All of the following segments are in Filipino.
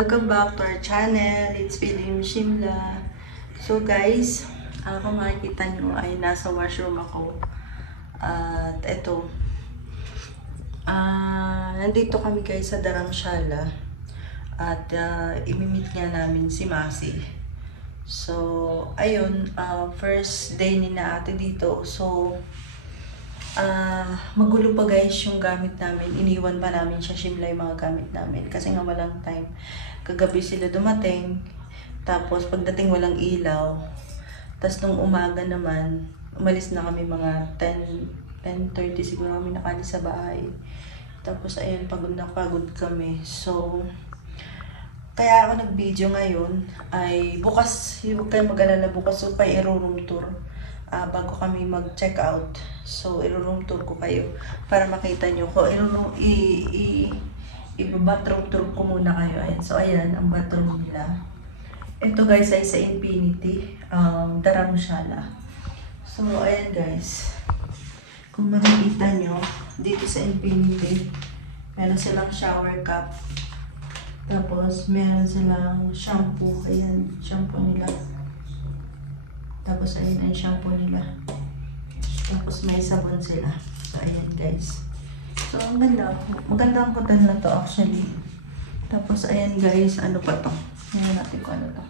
Welcome back to our channel. It's Pilim Shimla. So guys, kung makikita nyo ay nasa washroom ako. At eto, nandito kami guys sa Dharamshala. At imimit nga namin si Masi. So, ayun, first day ni na ate dito. So, magulo pa guys yung gamit namin. Iniwan pa namin siya Shimla yung mga gamit namin. Kasi nga walang time. Kagabi sila dumating. Tapos pagdating walang ilaw. Tapos nung umaga naman, umalis na kami mga 10:30 siguro kami nakalis sa bahay. Tapos ayun, pagod na pagod kami. So, kaya ako nag-video ngayon ay bukas, huwag kayo mag-alala bukas so pa i-room tour bago kami mag-check out. So, i-room tour ko kayo para makita nyo ko. I-bathroom tour ko muna kayo. Ayan. So, ayan ang bathroom nila. Ito guys ay sa Infinity, Dharamshala. So, ayan guys. Kung makikita nyo, dito sa Infinity, meron silang shower cup. Tapos, meron silang shampoo. Ayan, shampoo nila. Tapos, ayan ang shampoo nila. Tapos, may sabon sila. So, ayan guys. So, ang ganda. Maganda ang hotel na to actually. Tapos, ayan guys. Ano pa to? Ayan natin kung ano to.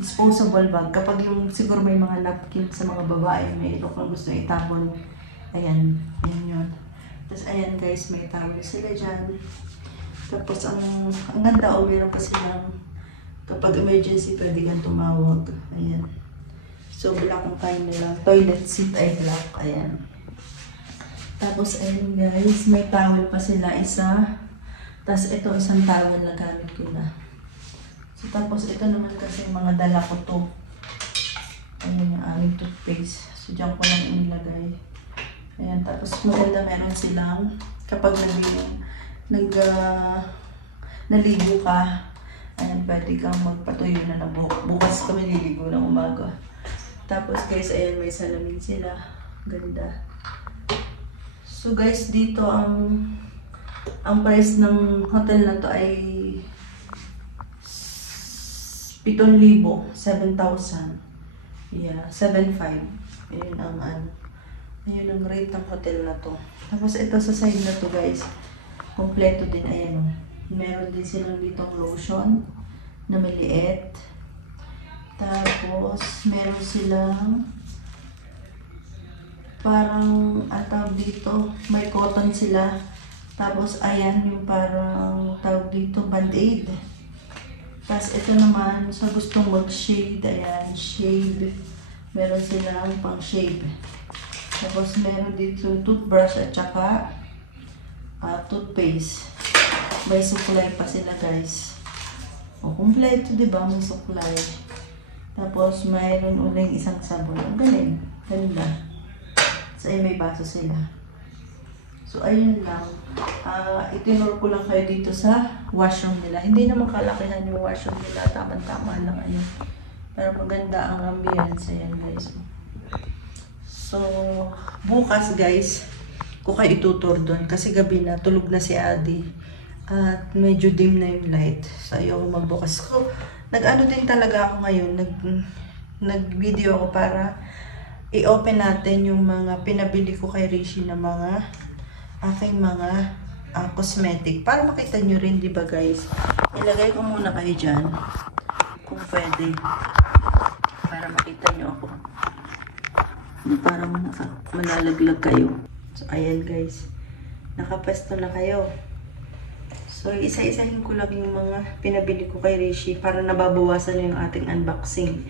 Disposable bag. Kapag yung siguro may mga napkin sa mga babae, may ito kung gusto itapon. Ayan. Ayan yun. Tapos, ayan guys. May towel sila dyan. Tapos, ang ganda o meron pa silang kapag emergency, pwede kang tumawag. Ayan. So, black ang kain nila. Toilet seat ay black. Ayan. Tapos, ayan guys. May towel pa sila. Isa. Tapos, ito isang towel na gamit ko na. So, tapos, ito naman kasi mga dala ko to. Ayan yung aming toothpaste. So, dyan ko lang inilagay. Ayan. Tapos, maganda meron silang kapag naligo ka, ayan, pwede kang magpatuyo na ng buhok. Bukas kami niligo ng umaga. Tapos guys, ayan, may salamin sila. Ganda. So guys, dito ang price ng hotel na to ay 7,000, 7,000. Yeah, 7,500. Ayun ang ayun ang rate ng hotel na to. Tapos ito sa side na to guys. Kompleto din, ayan. Meron din silang ditong lotion na maliit. Tapos, meron silang parang, tawag dito, may cotton sila. Tapos, ayan, yung parang, tawag dito, band-aid. Tapos, ito naman, sa gustong mag-shade, ayan, shade. Meron silang pang-shade. Tapos, meron dito toothbrush at saka toothpaste. May suklay pa sila guys. O, kompleto diba? May suklay. Tapos mayroon uling isang sabon. Ang galing. Ganda. So ay may baso sila. So ayun lang. Itinuro ko lang kayo dito sa washroom nila. Hindi naman kalakihan yung washroom nila. Tama-tama lang ayun. Pero maganda ang ambience. Ayan guys. So bukas guys, ko kayo itutur doon kasi gabi na, tulog na si Adi at medyo dim na yung light. So ayaw magbukas ko. Nag-ano din talaga ako ngayon, nag-video ako para i-open natin yung mga pinabili ko kay Rishi na mga aking mga cosmetic. Para makita nyo rin, di ba guys? Ilagay ko muna kayo dyan kung pwede para makita nyo ako. Para malalaglag kayo. So, ayan guys. Nakapesto na kayo. So, isa-isahin ko lang yung mga pinabili ko kay Rishi para nababawasan na yung ating unboxing.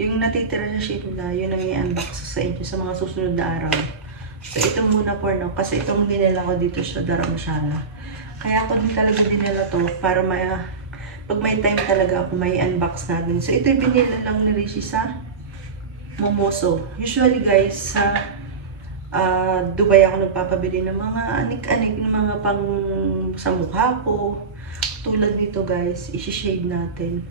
Yung natitira sa Shimla, yun ang i-unbox sa inyo sa mga susunod na araw. So, ito muna for now. Kasi itong dinala ko dito sa Dharamshala. Kaya ako din talaga dinala to para pag may time talaga ako, may unbox natin. So, ito yung binila lang ni Rishi sa Momoso. Usually guys, sa Dubai ako nagpapabili ng mga anik-anik ng mga pang sa mukha ko. Tulad nito guys, isi-shade natin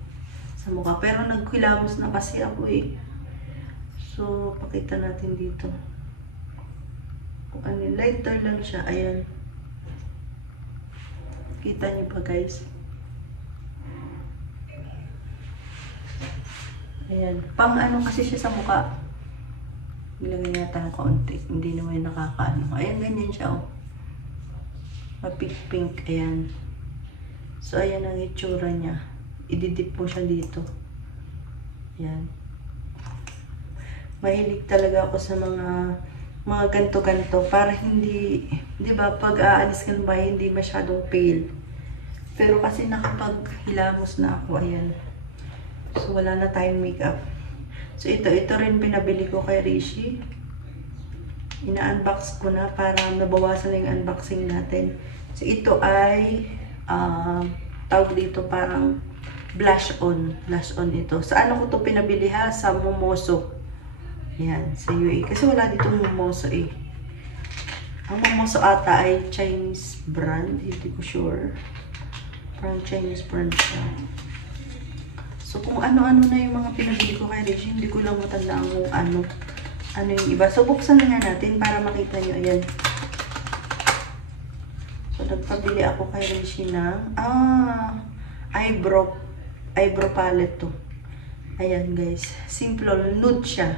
sa mukha. Pero nagkilamos na kasi ako eh. So, pakita natin dito. Kung ano, lighter lang siya. Ayan. Kita niyo pa guys. Ayan. Pang ano kasi siya sa mukha. Ilagay yata ng kaunti. Hindi naman nakakaano. Ayan, ganyan siya, oh. Mapink-pink. Ayan. So, ayan ang itsura niya. Ididip mo siya dito. Ayan. Mahilig talaga ako sa mga ganto-ganto. Para hindi, di ba, pag aalis ka ng bahay, hindi masyadong pale. Pero kasi nakapaghilamos na ako. Ayan. So, wala na tayong makeup. So, ito rin pinabili ko kay Rishi. Ina-unbox ko na para nabawasan na yung unboxing natin. So, ito ay, tawag dito parang blush on. Blush on ito. Sa ano ko to pinabili ha? Sa Momoso. Yan, sa UAE. Kasi wala dito Momoso eh. Ang Momoso ata ay Chinese brand. Hindi ko sure. Parang Chinese brand siya. So, kung ano-ano na yung mga pinabili ko kay Rishi, hindi ko lang matandaan kung ano yung iba. So, buksan na nga natin para makita nyo. Ayan. So, nagpabili ako kay Rishi ng, eyebrow palette to. Ayan, guys. Simple, nude siya.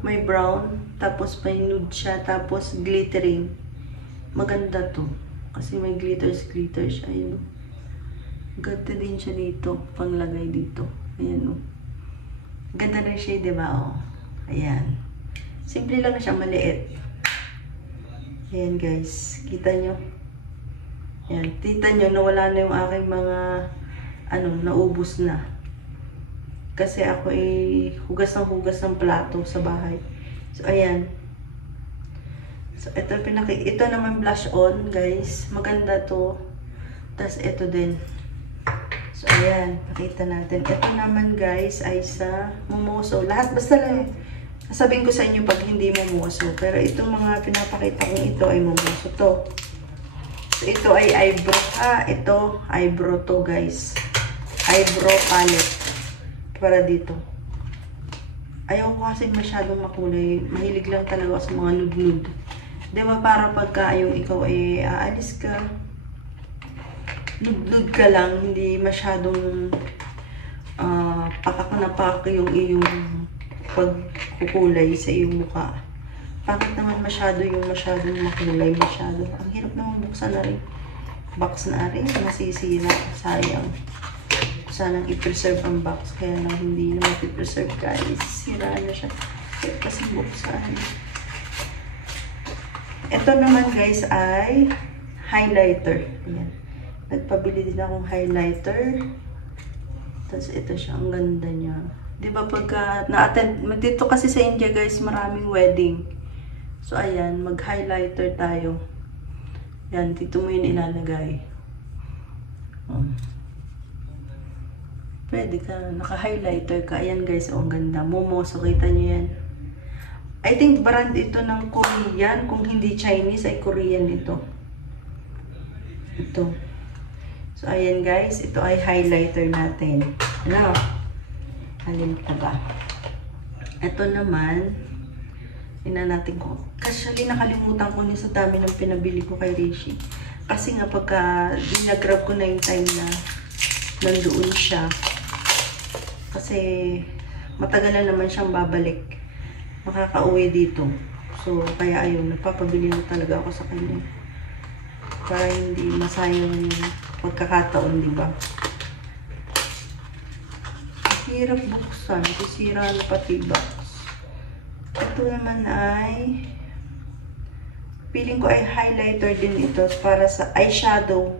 May brown, tapos may nude siya, tapos glittering. Maganda to. Kasi may glitters siya. Ayan, ganda din siya dito, panglagay dito. Ayan, oh. Ganda rin siya, diba, oh. Ayan. Simple lang siya, maliit. Ayan, guys. Kita nyo? Ayan. Kita nyo, nawala na yung aking mga, naubos na. Kasi ako hugas ng plato sa bahay. So, ayan. So, ito naman blush on, guys. Maganda to. Tapos, ito din. So, ayan. Pakita natin. Ito naman, guys, ay sa Momoso. Lahat, basta lang. Sabihin ko sa inyo pag hindi Momoso. Pero itong mga pinapakita kong ito ay Momoso to. So, ito ay eyebrow. Ito, eyebrow to, guys. Eyebrow palette. Para dito. Ayaw ko kasi masyadong makulay. Mahilig lang talaga sa mga nude-nude. Diba, para pagka yung ikaw ay aalis ka, nude ka lang, hindi masyadong pakak na pakak yung iyong pagkukulay sa iyong mukha. Bakit naman masyadong makulay masyado? Ang hirap naman buksan na rin. Box na rin, masisira. Sayang. Sanang i-preserve ang box. Kaya lang hindi naman i-preserve, guys. Sira na siya. Kaya kasi buksan. Ito naman, guys, ay highlighter. Ayan. Nagpabili din akong highlighter. Tapos ito siya, ang ganda niya. Diba pagka na-attend, dito kasi sa India, guys, maraming wedding. So ayan, mag-highlighter tayo. Yan, dito mo yun ilalagay. Pwede ka, naka-highlighter ka. Ayan, guys, ang ganda. Momoso, kita nyo yan. I think brand ito ng Korean. Kung hindi Chinese, ay Korean ito. Ito. So, ayan, guys. Ito ay highlighter natin. Ano? Halin na ba? Ito naman, natin ko. Kasi nakalimutan ko niya sa dami ng pinabili ko kay Rishi. Kasi nga pagka dinagrab ko na yung time na nandoon siya. Kasi matagal na naman siyang babalik. Makakauwi dito. So, kaya ayun, nagpapabili na talaga ako sa kanya. Para hindi masayang pagkakataon, di ba? Hirap buksan. Sisira na pati box. Ito naman ay feeling ko ay highlighter din ito para sa eyeshadow.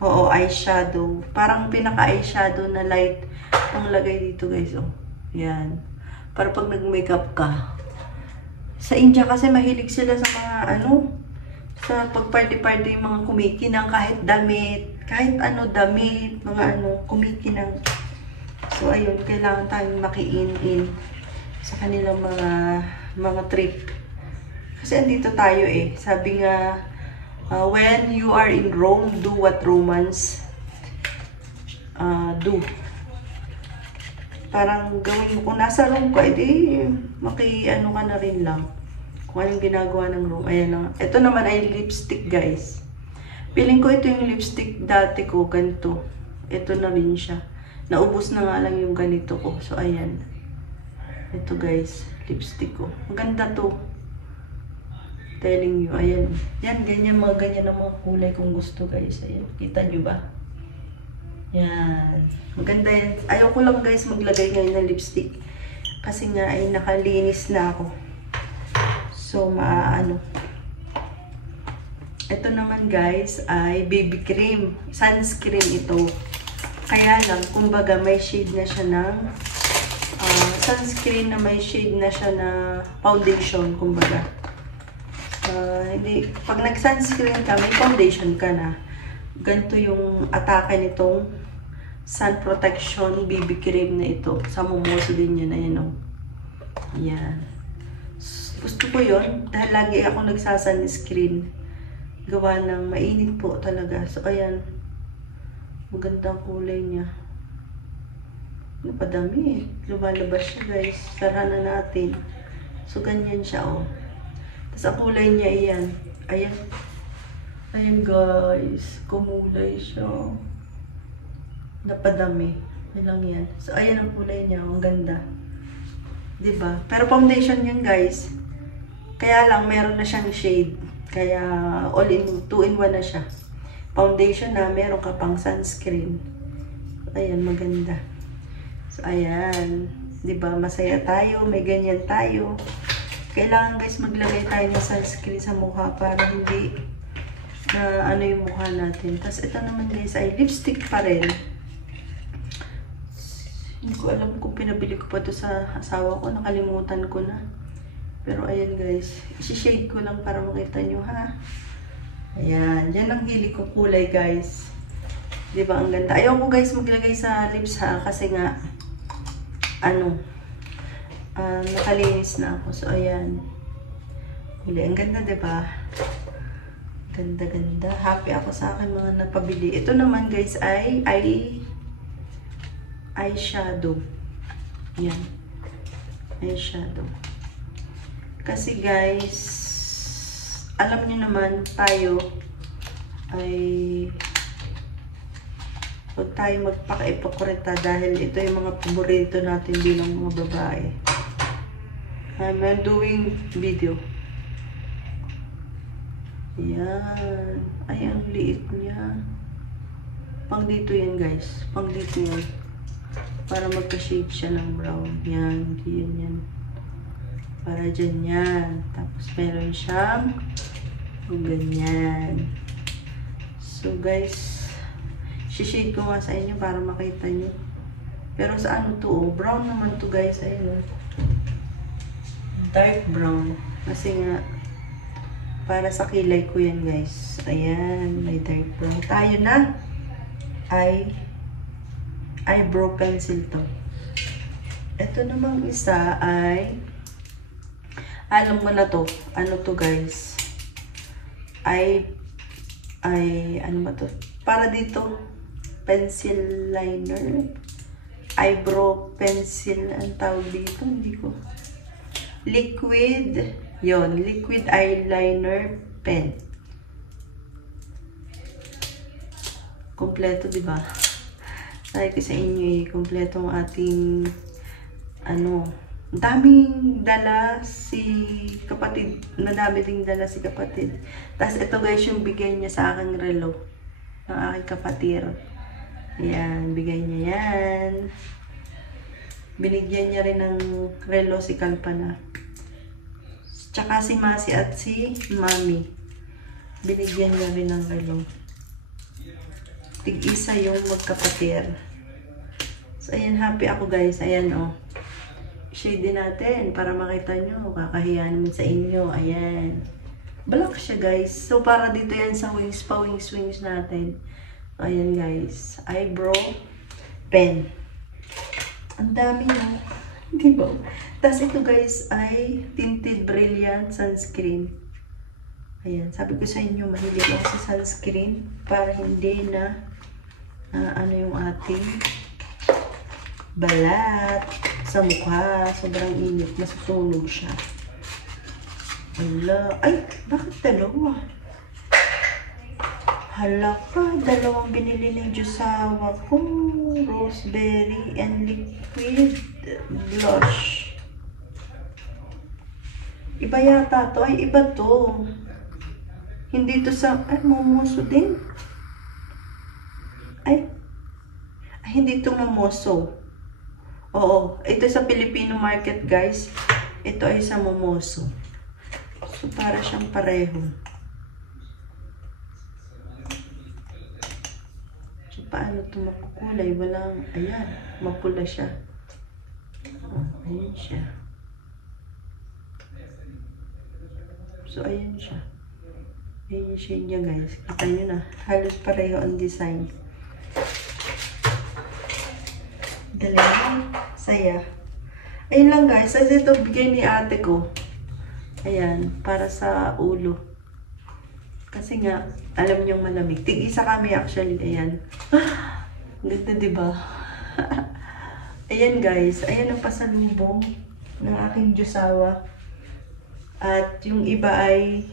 Oo, eyeshadow. Parang pinaka-eyeshadow na light ang lagay dito, guys. Oh, yan. Para pag nag-makeup ka. Sa India kasi mahilig sila sa mga sa pag-party-party yung mga kumikinang kahit damit, kahit damit, mga kumikinang. So, ayun, kailangan tayong maki-in sa kanilang mga trip. Kasi andito tayo eh. Sabi nga, when you are in Rome, do what Romans do. Parang gawin mo, kung nasa Rome ka, edi ka na rin lang. Kung anong ginagawa ng Rome. Ayan na. Ito naman ay lipstick, guys. Piling ko ito yung lipstick dati ko, ganito. Ito na rin siya. Naubos na nga lang yung ganito ko. So, ayan. Ito guys, lipstick ko. Maganda to. Telling you, ayan. Yan, ganyan, mga ganyan ang mga kulay kung gusto guys. Ayan, kita nyo ba? Yan. Maganda yan. Ayaw ko lang guys maglagay ngayon ng lipstick. Kasi nga ay nakalinis na ako. So, maaano. Ito naman guys ay baby cream. Sunscreen ito. Kaya lang, kumbaga may shade na siya ng sunscreen na may shade na siya na foundation, kumbaga. Hindi, pag nag-sunscreen ka, may foundation ka na. Ganito yung atake nitong sun protection BB cream na ito. Sa mumuso din yan, ayan o. Ayan. Gusto ko yun, dahil lagi ako nagsa-sunscreen. Gawa ng mainit po talaga. So, ayan. Magandang kulay niya. Napadami eh. Lumalabas siya guys. Sara na natin. So, ganyan siya oh. Tapos, ang kulay niya ayan. Ayan. Ayan guys. Kumulay siya. Napadami. Yan lang yan. So, ayan ang kulay niya. Ang ganda. Diba? Pero foundation yan guys. Kaya lang, meron na siyang shade. Kaya, all in, 2-in-1 na siya. Foundation na, meron ka pang sunscreen. Ayan, maganda. So, ayan. Diba, masaya tayo, may ganyan tayo. Kailangan guys, maglagay tayo ng sunscreen sa mukha para hindi na ano yung mukha natin. Tapos, ito naman guys, ay lipstick pa rin. Hindi ko alam kung pinabili ko pa ito sa asawa ko. Nakalimutan ko na. Pero ayan guys, isi-shade ko lang para makita nyo ha. Ayan, yan ang hilig ko kulay guys. Diba ang ganda. Ayaw ko guys maglagay sa lips ha, kasi nga, nakalinis na ako. So ayan. Kulay, ang ganda diba? Ganda-ganda. Happy ako sa akin mga napabili. Ito naman guys ay eyeshadow. Yan. Eyeshadow. Kasi guys, alam niyo naman tayo ay huwag tayo magpaka-ipokrita dahil ito yung mga paborito natin bilang mga babae. I'm doing video. Ayan. Ay, ang liit niya. Pang dito yan guys. Pang dito yan. Para magka-shade siya ng brown. Yan. Yan. Para dyan yan. Tapos meron siyang ganyan. So guys, shade ko nga sa inyo para makita nyo. Pero sa ano to oh, brown naman to guys. Ayun oh. Dark brown. Kasi nga, para sa kilay ko yan guys. Ayan, may dark brown. Tayo na eyebrow pencil to. Ito namang isa ay alam mo na to. Ano to guys? Ano ba to? Para dito, pencil liner. Eyebrow pencil. Ang tawag dito? Hindi ko. Liquid. Yon, liquid eyeliner pen. Kompleto, di ba? Sabi ko sa inyo eh, kompleto ang ating daming dala si kapatid. Madami ding dala si kapatid. Tapos ito guys yung bigay niya sa aking relo. Ng aking kapatid. Ayan, bigay niya yan. Binigyan niya rin ng relo si Kalpana. Tsaka si Masi at si Mami. Binigyan niya rin ng relo. Tig-isa yung magkapatid. So ayan, happy ako guys. Ayan oh. Shade din natin para makita nyo. Kakahiya naman sa inyo. Ayan. Black siya guys. So para dito yan sa wings pa. Wings natin. Ayan guys. Eyebrow pen. Ang dami na. Diba? Tapos ito guys ay tinted brilliant sunscreen. Ayan. Sabi ko sa inyo mahilig ako sa sunscreen. Para hindi na yung ating balat sa mukha. Sobrang init. Masusunog siya. Ala. Ay, bakit dalawa? Hala ka, dalawang binili ng Jusawa ko. Roseberry and liquid blush. Iba yata to. Ay, iba to. Hindi to sa... Ay, Momoso din. Ay, hindi to Momoso. Oo, ito sa Filipino market, guys. Ito ay sa Momoso. So, para siyang pareho. So, paano ito makukulay? Walang, ayan, mapula siya. Oh, ayan siya. So, ayan siya. Ayan yung shade niya, guys. Kita nyo na. Halos pareho ang design. Galing. Saya. Ayun lang, guys. Kasi ito bigay ni ate ko. Ayan. Para sa ulo. Kasi nga, alam niyong malamig. Tig-isa kami actually. Ayan. Ganda, diba? Ayan, guys. Ayan ang pasalubong ng aking Jusawa. At yung iba ay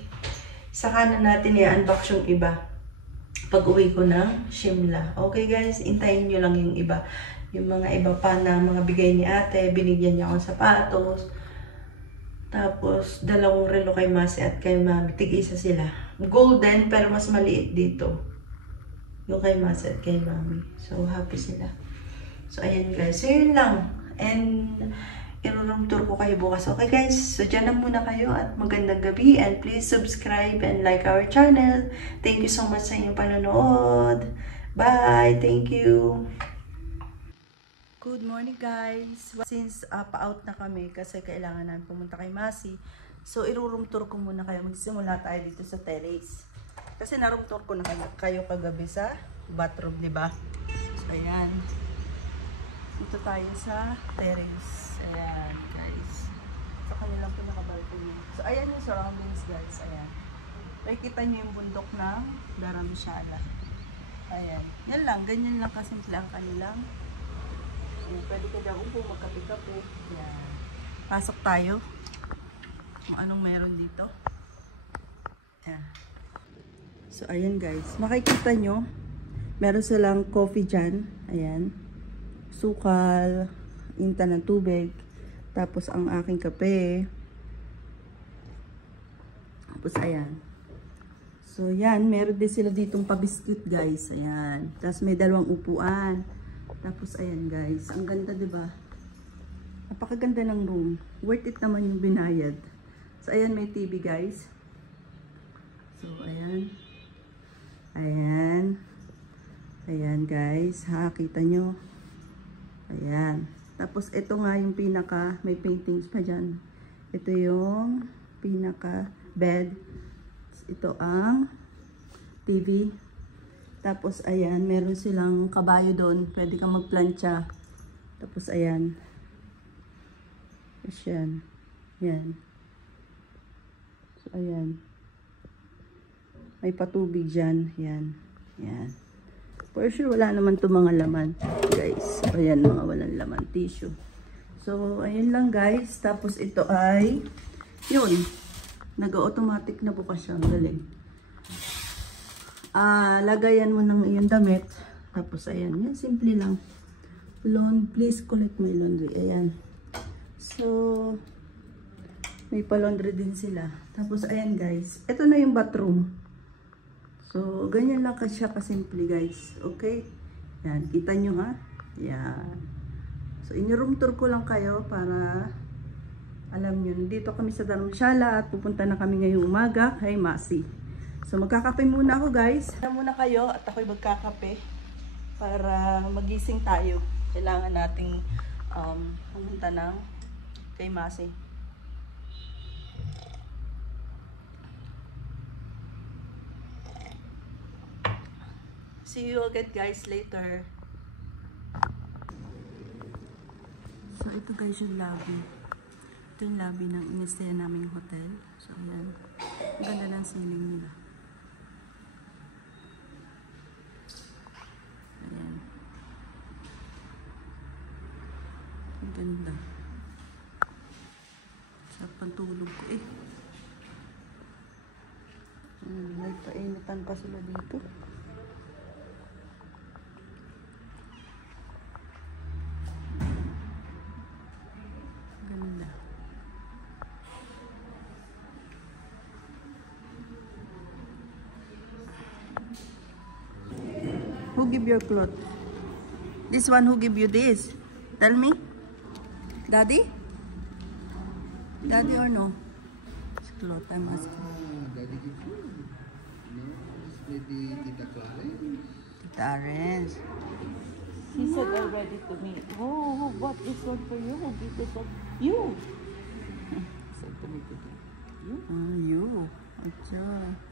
saka na natin i-unbox yung iba pag uwi ko ng Shimla. Okay, guys? Intayin nyo lang yung iba. Yung mga iba pa na mga bigay ni ate. Binigyan niya akong sapatos. Tapos, dalawang relo kay Masi at kay Mami. Tig-isa sila. Golden, pero mas maliit dito. Yung kay Masi at kay Mami. So, happy sila. So, ayan, guys. So, yun lang. And, i-room tour ko kayo bukas. Okay, guys? So, dyan na muna kayo at magandang gabi. And please subscribe and like our channel. Thank you so much sa inyong panonood. Bye! Thank you! Good morning, guys. Since pa-out na kami kasi kailangan namin pumunta kay Masi. So, i-room tour ko muna kayo. Magsimula tayo dito sa terrace. Kasi na-room tour ko na kayo kagabi sa bathroom, di ba? So, ayan. Dito tayo sa terrace. Ayan, guys. Sa kanilang pinaka-balcony. So, ayan yung surroundings, guys. Ayan. Nakikita nyo yung bundok ng Dharamshala. Ayan. Yan lang. Ganyan lang kasimple ang kanilang. Ayan. Pwede ka daw upo, magkape-kape. Ayan. Pasok tayo. Kung anong meron dito. Ayan. So, ayan, guys. Makikita nyo. Meron silang coffee dyan. Ayan. Sukal, inta ng tubig, tapos ang aking kape. Tapos ayan. So yan, meron din sila ditong pabiskit, guys. Ayan. Tapos may dalawang upuan. Tapos ayan, guys. Ang ganda, 'di ba? Napakaganda ng room. Worth it naman yung binayad. So ayan, may TV, guys. So ayan. Ayan. Ayan, guys. Ha, kita nyo. Ayan. Tapos, ito nga yung pinaka, may paintings pa dyan. Ito yung pinaka bed. Ito ang TV. Tapos, ayan, meron silang kabayo doon. Pwede kang magplancha. Tapos, ayan. Ayan. Ayan. So, ayan. May patubig dyan. Ayan. Ayan. For sure, wala naman to mga laman, guys. Ayan, mga walang laman. Tissue. So, ayun lang, guys. Tapos, ito ay, yun. Nag-automatic na bukas siya. Galing. Lagayan mo ng iyong damit. Tapos, ayan. Yan, simple lang. Please collect my laundry. Ayan. So, may pa-laundry din sila. Tapos, ayan, guys. Ito na yung bathroom. So, ganyan lang siya kasimple, guys. Okay? Yan. Kita nyo, ha? Yan. So, in-room tour ko lang kayo para alam nyo. Dito kami sa Dharamshala at pupunta na kami ngayong umaga kay Masi. So, magkakape muna ako, guys. Muna kayo at ako'y magkakape para magising tayo. Kailangan nating pumunta ng kay Masi. See you again, guys, later. So, ito, guys, yung lobby. Ito yung lobby ng inistaya namin yung hotel. So, ayan. Ang ganda ng ceiling nila. Ayan. Ang ganda. Sarap pang tulog ko, eh. Nagpainitan pa sila dito. Ganda. Who give your clothes? This one who give you this? Tell me. Daddy? Daddy or no? It's cloth I'm asking. Daddy gives you. No, it's maybe Tita Clarence. Tita Arens. He said already to me, oh, who bought this one for you? Who did this one? You! He said to me today. You? You. Acha.